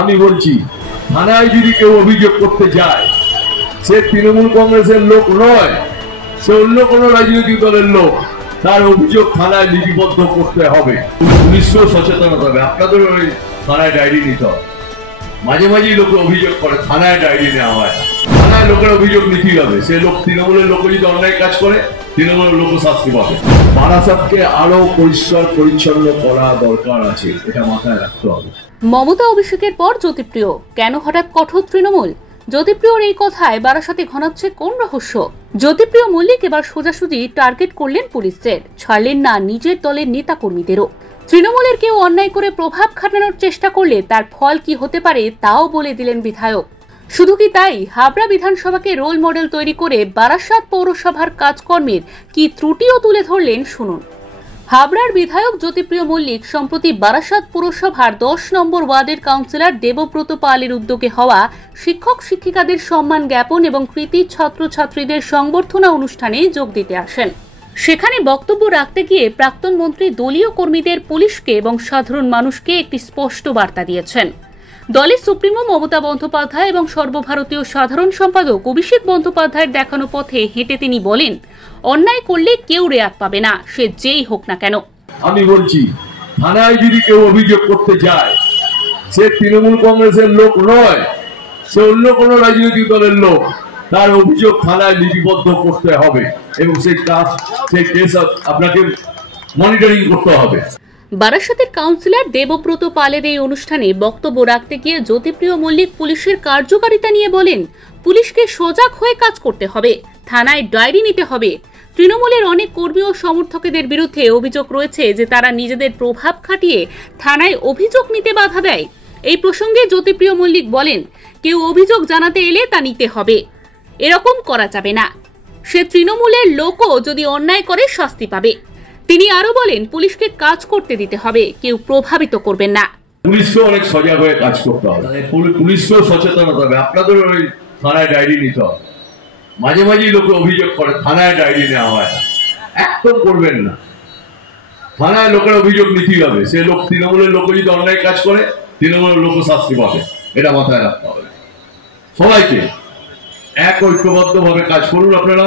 আমি বলছি থানায় যদি কেউ অভিযোগ করতে যায় সে তৃণমূল কংগ্রেসের লোক নয়, সে অন্য কোনো রাজনৈতিক দলের লোক, তার অভিযোগ থানায় লিপিবদ্ধ করতে হবে। পুলিশকেও সচেতন হতে হবে। আপনাদের ওই থানায় ডায়েরি নিতে হবে। মাঝে মাঝেই লোকে অভিযোগ করে, থানায় ডায়েরি নেওয়া হয় না। থানায় লোকের অভিযোগ নিতেই হবে। সে লোক তৃণমূলের লোক যদি অন্যায় কাজ করে তৃণমূলের লোক শাস্তি পাবে। বারাসাতকে আরো পরিষ্কার পরিচ্ছন্ন করা দরকার আছে, এটা মাথায় রাখতে হবে। মমতা অভিষেকের পর জ্যোতিপ্রিয়, কেন হঠাৎ কঠোর তৃণমূল? জ্যোতিপ্রিয়র এই কথায় বারাসাতে ঘনাচ্ছে কোন রহস্য? জ্যোতিপ্রিয় মল্লিক এবার সোজাসুজি টার্গেট করলেন পুলিশদের, ছাড়লেন না নিজের দলের নেতা কর্মীদেরও। তৃণমূলের কেউ অন্যায় করে প্রভাব খাটানোর চেষ্টা করলে তার ফল কি হতে পারে তাও বলে দিলেন বিধায়ক। শুধু কি তাই, হাবড়া বিধানসভাকে রোল মডেল তৈরি করে বারাসাত পৌরসভার কাজকর্মের কি ত্রুটিও তুলে ধরলেন, শুনুন। হাবড়ার বিধায়ক জ্যোতিপ্রিয় মল্লিক সম্প্রতি বারাসাত পুরসভার 10 নম্বর ওয়ার্ডের কাউন্সিলর দেবব্রত পালের উদ্যোগে হওয়া শিক্ষক শিক্ষিকাদের সম্মান জ্ঞাপন এবং কৃতি ছাত্রছাত্রীদের সংবর্ধনা অনুষ্ঠানে যোগ দিতে আসেন। সেখানে বক্তব্য রাখতে গিয়ে প্রাক্তন মন্ত্রী দলীয় কর্মীদের, পুলিশকে এবং সাধারণ মানুষকে একটি স্পষ্ট বার্তা দিয়েছেন। দলের সুপ্রিমো মমতা বন্দ্যোপাধ্যায় এবং সর্বভারতীয় সাধারণ সম্পাদক অভিষেক বন্দ্যোপাধ্যায়ের দেখানো পথে হেঁটে তিনি বলেন, অন্যায় করলে কেউ রেয়াত পাবে না, সে যেই হোক না কেন। আমি বলছি থানায় যদি কেউ অভিযোগ করতে যায় সে তৃণমূল কংগ্রেসের লোক নয়, সে অন্য কোনো রাজনৈতিক দলের লোক, তার অভিযোগ থানায় লিপিবদ্ধ করতে হবে এবং সেই কেস আপনাকে মনিটরিং করতে হবে। বারাসাতের কাউন্সিলর দেবব্রত পালের এই অনুষ্ঠানে বক্তব্য রাখতে গিয়ে জ্যোতিপ্রিয় মল্লিক পুলিশের কার্যকারিতা নিয়ে বলেন, পুলিশকে সজাগ হয়ে কাজ করতে হবে, থানায় ডায়েরি নিতে হবে। তৃণমূলের অনেক কর্মী ও সমর্থকদের বিরুদ্ধে অভিযোগ রয়েছে যে তারা নিজেদের প্রভাব খাটিয়ে থানায় অভিযোগ নিতে বাধা দেয়। এই প্রসঙ্গে জ্যোতিপ্রিয় মল্লিক বলেন, কেউ অভিযোগ জানাতে এলে তা নিতে হবে, এরকম করা যাবে না। সে তৃণমূলের লোকও যদি অন্যায় করে শাস্তি পাবে। তিনি আরো বলেন, পুলিশকে কাজ করতে দিতে হবে, কেউ প্রভাবিত করবেন না। পুলিশকেও অনেক সজাগ হয়ে কাজ করতে হবে, পুলিশকেও সচেতন হতে হবে। আপনাদের ওই থানায় ডায়েরি নিতে হবে। মাঝে মাঝেই লোকে অভিযোগ করে, থানায় ডায়েরি নেওয়া হয় না। একদম করবেন না। থানায় লোকের অভিযোগ নিতেই হবে। সে লোক তৃণমূলের লোক যদি অন্যায় কাজ করে তৃণমূলের লোক শাস্তি পাবে, এটা মাথায় রাখতে হবে। সবাইকে এক ঐক্যবদ্ধ ভাবে কাজ করুন। আপনারা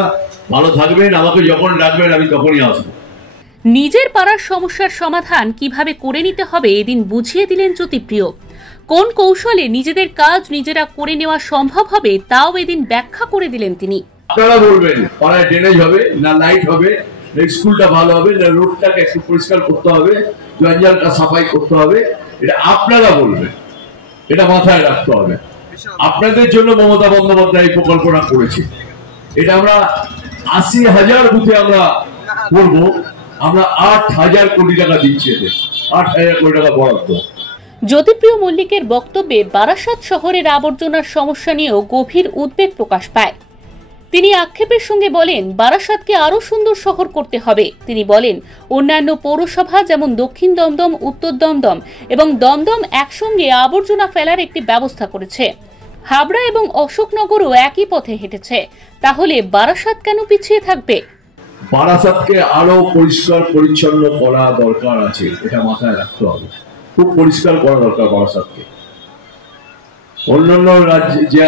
ভালো থাকবেন। আমাকে যখন ডাকবেন আমি তখনই আসবো। নিজের পাড়ার সমস্যার সমাধান কিভাবে করে নিতে হবে এদিন বুঝিয়ে দিলেন জ্যোতিপ্রিয়। কোন কৌশলে নিজেদের কাজ নিজেরা করে নেওয়া সম্ভব হবে তাও এদিন ব্যাখ্যা করে দিলেন তিনি। আপনারা বলবেন পাড়ায় ড্রেনেজ হবে না, লাইট হবে না, স্কুলটা ভালো হবে না, রোডটাকে একটু পরিষ্কার করতে হবে, জঞ্জালটা সাফাই করতে হবে, এটা আপনারা বলবেন। এটা মাথায় রাখতে হবে। আপনাদের জন্য মমতা বন্দ্যোপাধ্যায় এই প্রকল্পটা করেছে। এটা আমরা 80,000 বুথে আমরা করবো। আমরা 8,000 কোটি টাকা দিচ্ছি, এতে 8,000 কোটি টাকা বরাদ্দ। জ্যোতিপ্রিয় মল্লিকের বক্তব্যে বারাসাত শহরের আবর্জনার সমস্যা নিয়েও গভীর উদ্বেগ প্রকাশ পায়। তিনি আক্ষেপের সঙ্গে বলেন, বারাসাতকে আরো সুন্দর শহর করতে হবে। তিনি বলেন, অন্যান্য পৌরসভা যেমন দক্ষিণ দমদম, উত্তর দমদম এবং দমদম একসঙ্গে আবর্জনা ফেলার একটি ব্যবস্থা করেছে। হাবড়া এবং অশোকনগরও একই পথে হেঁটেছে। তাহলে বারাসাত কেন পিছিয়ে থাকবে? বারাসাতকে আরো পরিষ্কার পরিচ্ছন্ন করা দরকার আছে, এটা মাথায় রাখতে হবে। খুব পরিষ্কার করা দরকার বারাসাতকে। অন্যান্য রাজ্যে যে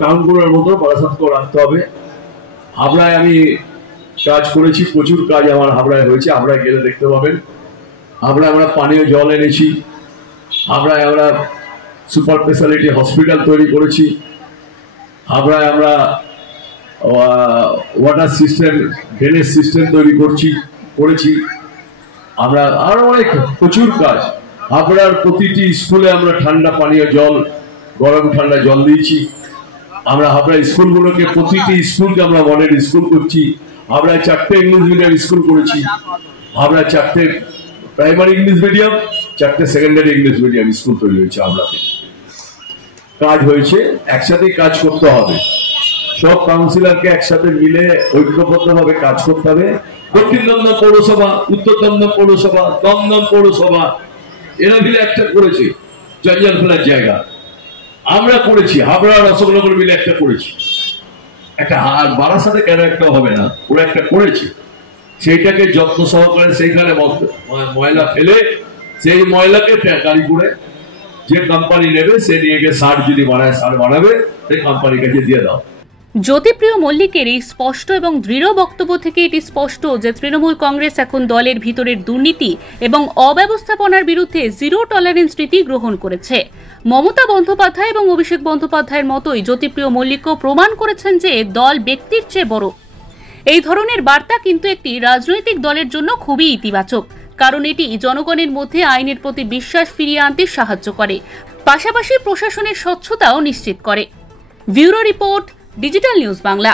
টাউনগুলোর মতো বারাসাতকেও রাখতে হবে। হাবড়ায় আমি কাজ করেছি, প্রচুর কাজ আমার হাবড়ায় হয়েছে। হাবড়ায় গেলে দেখতে পাবেন। হাবড়ায় আমরা পানীয় জল এনেছি। হাবড়ায় আমরা সুপার স্পেশালিটি হসপিটাল তৈরি করেছি। হাবড়ায় আমরা ওয়াটার সিস্টেম, ড্রেনেজ সিস্টেম তৈরি করেছি। আমরা আরো অনেক প্রচুর কাজ। হাবড়ার প্রতিটি স্কুলে আমরা ঠান্ডা পানীয় জল, গরম ঠান্ডা জল দিয়েছি। আমরা হাবড়া স্কুলগুলোকে, প্রতিটি স্কুলকে আমরা মডেল স্কুল করছি। হাবড়ায় 4টে ইংলিশ মিডিয়াম স্কুল করেছি। হাবড়ায় 4টে প্রাইমারি ইংলিশ মিডিয়াম, 4টে সেকেন্ডারি ইংলিশ মিডিয়াম স্কুল তৈরি হয়েছে। হাবড়াতে কাজ হয়েছে। একসাথেই কাজ করতে হবে। সব কাউন্সিলরকে একসাথে মিলে ঐক্যবদ্ধভাবে কাজ করতে হবে। দক্ষিণ দমদম পৌরসভা, উত্তর দমদম পৌরসভা, দমদম পৌরসভা এরা মিলে একটা করেছে জঞ্জাল ফেলার জায়গা। আমরা করেছি। হাবড়া আর অশোকনগর মিলে একটা করেছি। একটা বারাসাতে কেন একটা হবে না, ওরা একটা করেছে। সেইটাকে যত্ন সহকারে সেইখানে ময়লা ফেলে সেই ময়লাকে গাড়ি করে যে কোম্পানি নেবে সে নিয়ে গিয়ে সার যদি বানায় সার বানাবে, সেই কোম্পানির কাছে দিয়ে দাও। জ্যোতিপ্রিয় মল্লিকের এই স্পষ্ট এবং দৃঢ় বক্তব্য থেকে এটি স্পষ্ট যে তৃণমূল কংগ্রেস এখন দলের ভিতরের দুর্নীতি এবং অব্যবস্থাপনার বিরুদ্ধে জিরো টলারেন্স নীতি গ্রহণ করেছে। মমতা বন্দ্যোপাধ্যায় এবং অভিষেক বন্দ্যোপাধ্যায়ের মতোই জ্যোতিপ্রিয় মল্লিকও প্রমাণ করেছেন যে দল ব্যক্তির চেয়ে বড়। এই ধরনের বার্তা কিন্তু একটি রাজনৈতিক দলের জন্য খুবই ইতিবাচক, কারণ এটি জনগণের মধ্যে আইনের প্রতি বিশ্বাস ফিরিয়ে আনতে সাহায্য করে, পাশাপাশি প্রশাসনের স্বচ্ছতাও নিশ্চিত করে। Bureau report, digital news Bangla.